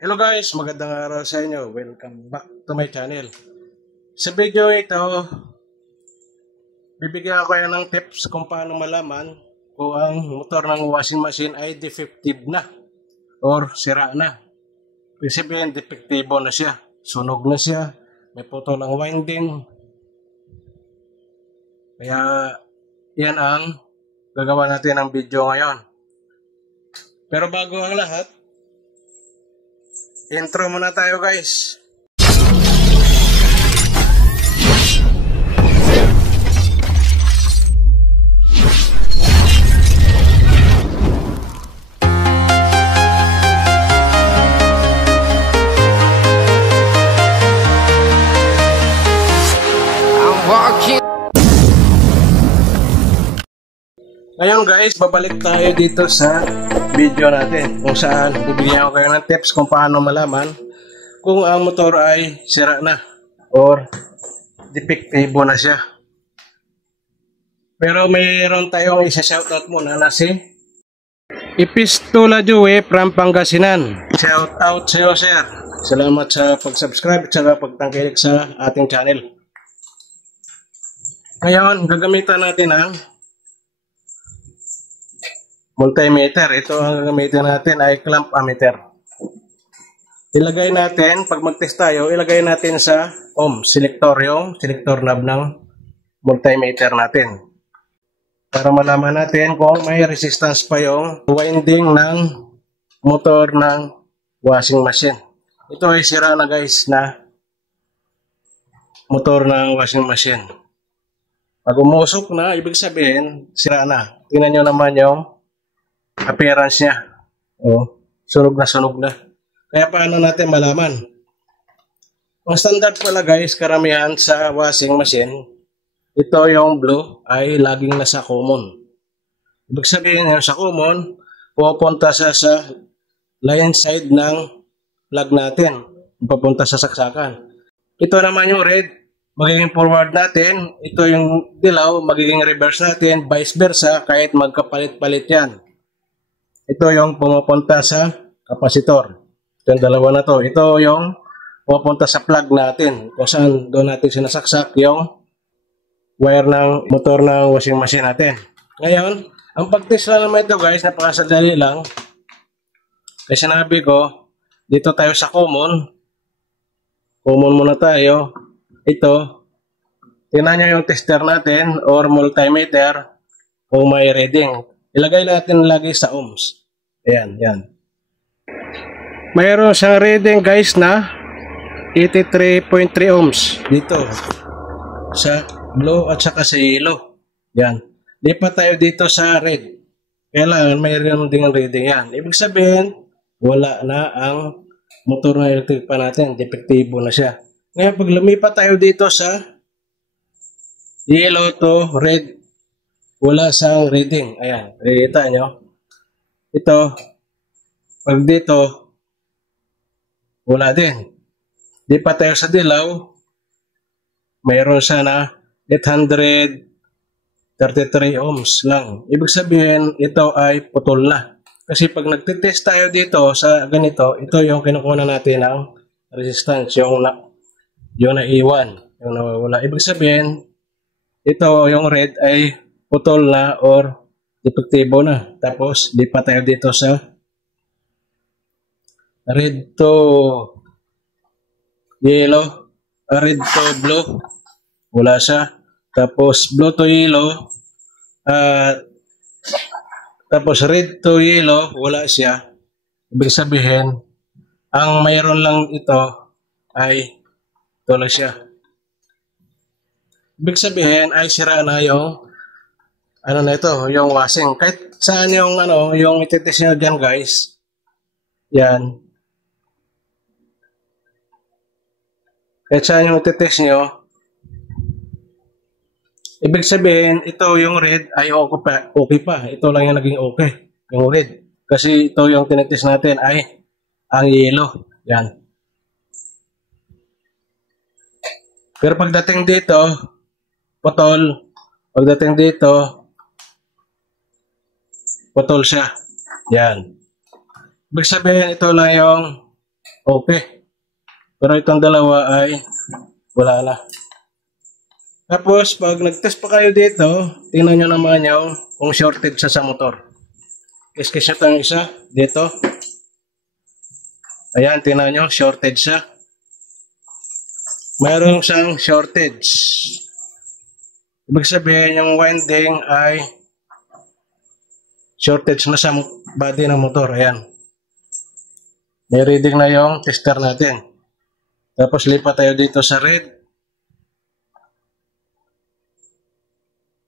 Hello guys, magandang araw sa inyo. Welcome back to my channel. Sa video ito, bibigyan ko kayo ng tips kung paano malaman kung ang motor ng washing machine ay defective na or sira na. Ibig sabihin, defektibo na siya. Sunog na siya. May putol ang winding. Kaya, yan ang gagawa natin ng video ngayon. Pero bago ang lahat, intro muna tayo guys. Ngayon guys, babalik tayo dito sa video natin kung saan bibigyan ko kayo ng tips kung paano malaman kung ang motor ay sira na or defektibo na siya. Pero mayroon tayong isa-shoutout muna na si Epistola Joey from Pangasinan. Shoutout sa iyo sir. Salamat sa pag-subscribe at sa pagtangkilik sa ating channel. Ngayon, gagamitan natin ang multimeter. Ito ang gagamitin natin ay clamp ammeter. Ilagay natin, pag mag-test tayo, ilagay natin sa ohm selector, yung selector knob ng multimeter natin. Para malaman natin kung may resistance pa yung winding ng motor ng washing machine. Ito ay sira na guys na motor ng washing machine. Pag umusok na, ibig sabihin, sira na. Tingnan nyo naman yung appearance niya. Sunog na sunog na. Kaya paano natin malaman? Ang standard pala guys, karamihan sa washing machine, ito yung blue ay laging nasa common. Ibig sabihin yung sa common, pupunta sa line side ng plug natin. Pupunta sa saksakan. Ito naman yung red, magiging forward natin. Ito yung dilaw, magiging reverse natin. Vice versa, kahit magkapalit-palit yan. Ito yung pumupunta sa kapasitor. Ito yung dalawa na to. Ito yung pumupunta sa plug natin. Kung saan doon natin sinasaksak yung wire ng motor ng washing machine natin. Ngayon, ang pag-test lang naman ito guys, napakasadali lang. Kasi sinabi ko, dito tayo sa common. Common muna tayo. Ito, tingnan nyo yung tester natin or multimeter kung may reading. Ilagay natin lagi sa ohms. Ayan, yan. Mayroon siyang reading guys na 83.3 ohms dito sa blue at saka sa yellow. Yan. Lipat tayo dito sa red. Kailangan mayroon ding reading yan. Ibig sabihin, wala na ang motor na electric pa natin. Defektibo na siya. Ngayon, pag lumipat tayo dito sa yellow to red, wala sa reading. Ayan, nakikita nyo. Ito, pag dito, wala din. Di pa tayo sa dilaw, mayroon siya na 833 ohms lang. Ibig sabihin, ito ay putol na. Kasi pag nagtitest tayo dito sa ganito, ito yung kinukuha natin ng resistance, yung naiwan, yung nawawala. Ibig sabihin, ito yung red ay putol na or defektibo na. Tapos, di pa tayo dito sa red to yellow, red to blue, wala siya. Tapos, blue to yellow, tapos red to yellow, wala siya. Ibig sabihin, ang mayroon lang ito ay ito lang siya. Ibig sabihin, ay sira na yung ano na ito, yung washing. Kahit saan yung yung ititest nyo dyan guys. Yan. Kahit saan yung ititest nyo. Ibig sabihin, ito yung red ay okay pa. Ito lang yung naging okay. Yung red. Kasi ito yung tinitest natin ay ang yellow. Yan. Pero pagdating dito, putol. Pagdating dito, putol siya. Yan. Ibig sabihin, ito lang yung okay. Pero itong dalawa ay wala na. Tapos, pag nag-test pa kayo dito, tingnan nyo naman yung kung shorted siya sa motor. Kiskis nyo itong isa dito. Ayan, tingnan nyo, shorted siya. Mayroon siyang shortage. Ibig sabihin, yung winding ay shortage na sa body ng motor. Ayan. May reading na yung tester natin. Tapos lipat tayo dito sa red.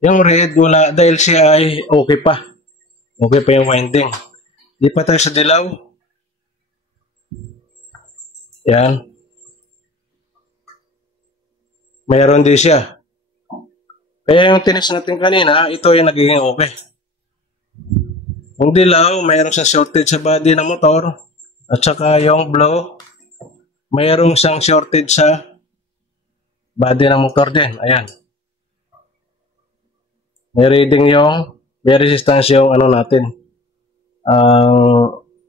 Yung red, wala dahil siya ay okay pa. Okay pa yung winding. Lipat tayo sa dilaw. Yan. Mayroon din siya. Kaya yung tinis natin kanina, ito yung nagiging okay. Yung dilaw, mayroon siyang shortage sa body ng motor. At saka yung blue, mayroon siyang shortage sa body ng motor din. Ayan. May reading yung, may resistance yung ano natin,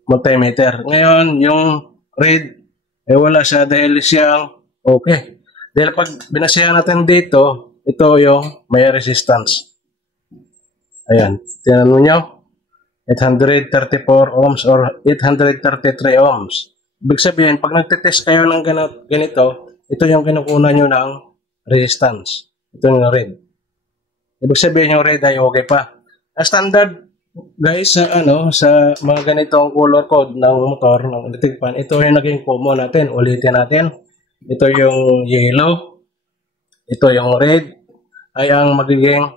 multimeter. Ngayon, yung red, eh wala siya dahil siyang okay. Dahil pag binasihan natin dito, ito yung may resistance. Ayan. Tinanong nyo, 834 ohms or 833 ohms. Ibig sabihin, pag nagtitest kayo ng ganito, ito yung kinukunan nyo ng resistance. Ito yung red. Ibig sabihin yung red ay okay pa. Standard, guys, sa mga ganitong color code ng motor, ng electric fan, ito yung naging common natin. Ulitin natin. Ito yung yellow. Ito yung red. Ay ang magiging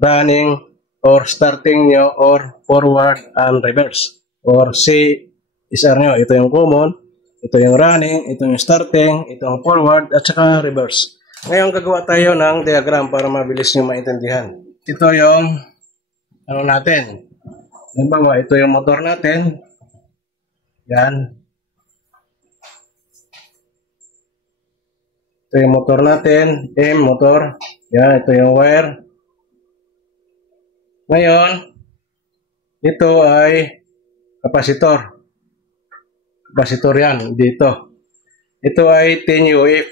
running or starting nyo or forward and reverse. Or CSR nyo. Ito yung common. Ito yung running. Ito yung starting. Ito yung forward at saka reverse. Ngayon gagawa tayo ng diagram para mabilis nyo maintindihan. Ito yung ano natin. Halimbawa, ito yung motor natin. Yan. Ito yung motor natin. Motor. Yan, ito yung wire. Ngayon, ito ay kapasitor. Kapasitor yan, dito. Ito ay 10 UF.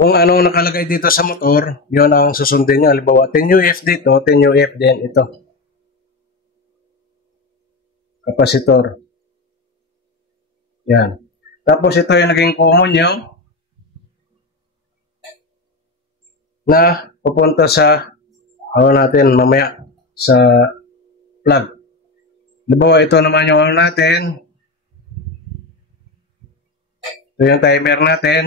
Kung ano nakalagay dito sa motor, yun ang susundin nyo. Halimbawa, 10 UF dito, 10 UF din ito. Kapasitor. Yan. Tapos ito yung naging common nyo na pupunta sa natin mamaya sa plug. Halimbawa, ito naman yung natin. Ito yung timer natin.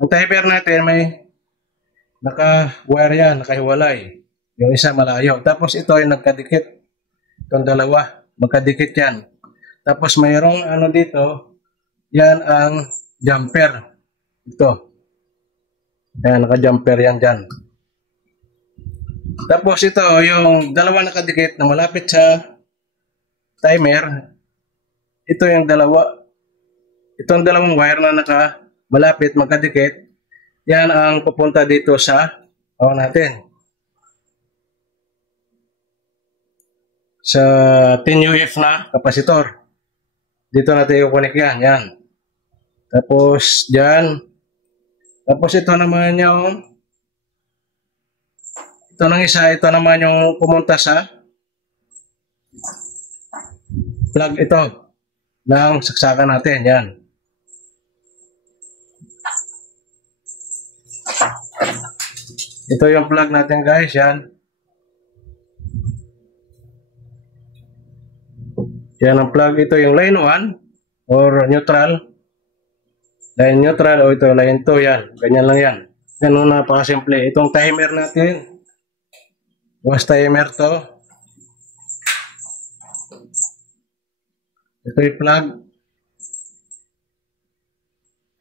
Ang timer natin may naka-wire yan, nakahiwalay. Yung isa malayo. Tapos ito ay nagkadikit. Itong dalawa, magkadikit yan. Tapos mayroong dito, yan ang jumper. Ito. Ayan, naka-jumper yan dyan. Tapos ito, yung dalawa nakadikit na malapit sa timer. Ito yung dalawa. Itong dalawang wire na malapit, magkadikit. Yan ang pupunta dito sa natin. Sa 10 UF na kapasitor. Dito natin i-connect yan. Yan. Tapos dyan. Tapos ito naman yung ito naman yung pumunta sa plug ito ng saksakan natin. Yan. Ito yung plug natin, guys. Yan. Yan ang plug. Ito yung line 1 or neutral. Line neutral o ito line 2. Yan. Ganyan lang yan. Ganun na napakasimple. Itong timer natin. Was timer to. Ito yung plug.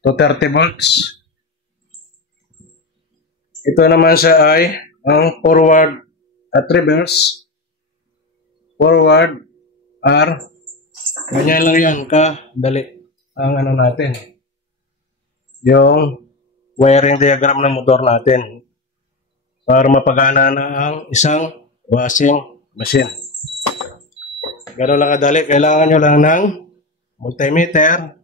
To 30 volts. Ito naman siya ay ang forward at reverse. Forward R. Ganyan lang yan kadali ang natin. Yung wiring diagram ng motor natin para mapagana na ang isang washing machine. Ganun lang kadali. Kailangan nyo lang ng multimeter,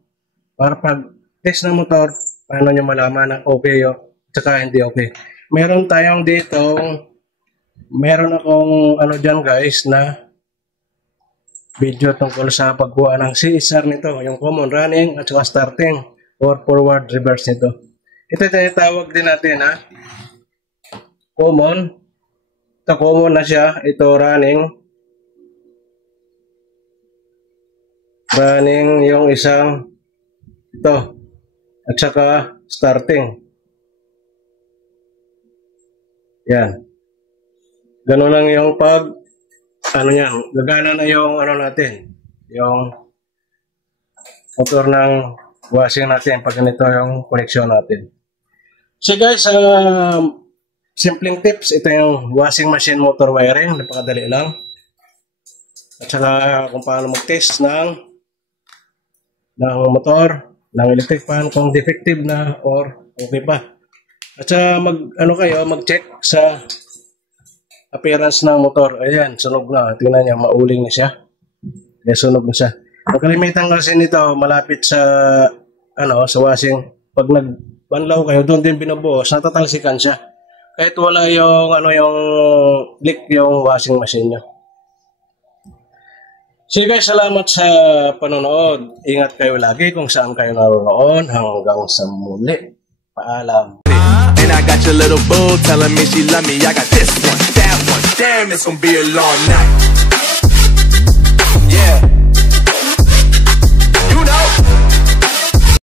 para pag test ng motor, paano nyo malaman na okay o tsaka hindi okay. Meron tayong dito, meron akong ano dyan guys na video tungkol sa pagkuha ng CSR nito, yung common running at saka starting or forward reverse nito. Ito tinatawag din natin ha, common. Ito common na siya, ito running yung isang ito at saka starting. Yan. Ganun lang yung pag ano yan, gagana na yung ano natin, yung motor ng washing natin pag ganito yung connection natin. So guys, simpleng tips, ito yung washing machine motor wiring, napakadali lang. At saka kung paano mag-test ng motor, ng electric fan, kung defective na or okay pa. At saka mag-check sa appearance ng motor. Ayan, sunog na. Tingnan niya, mauling na siya. Kaya sunog na siya. Ang kalimitan kasi nito, malapit sa sa washing. Pag nagbanlaw kayo, doon din binubuhos, natatalsikan siya. Kahit wala yung yung leak yung washing machine nyo. So guys, salamat sa panonood. Ingat kayo lagi kung saan kayo naroon. Hanggang sa muli. Paalam. And I got your little boo telling me she love me. I got this one, that one. Damn, it's gonna be a long night. Yeah.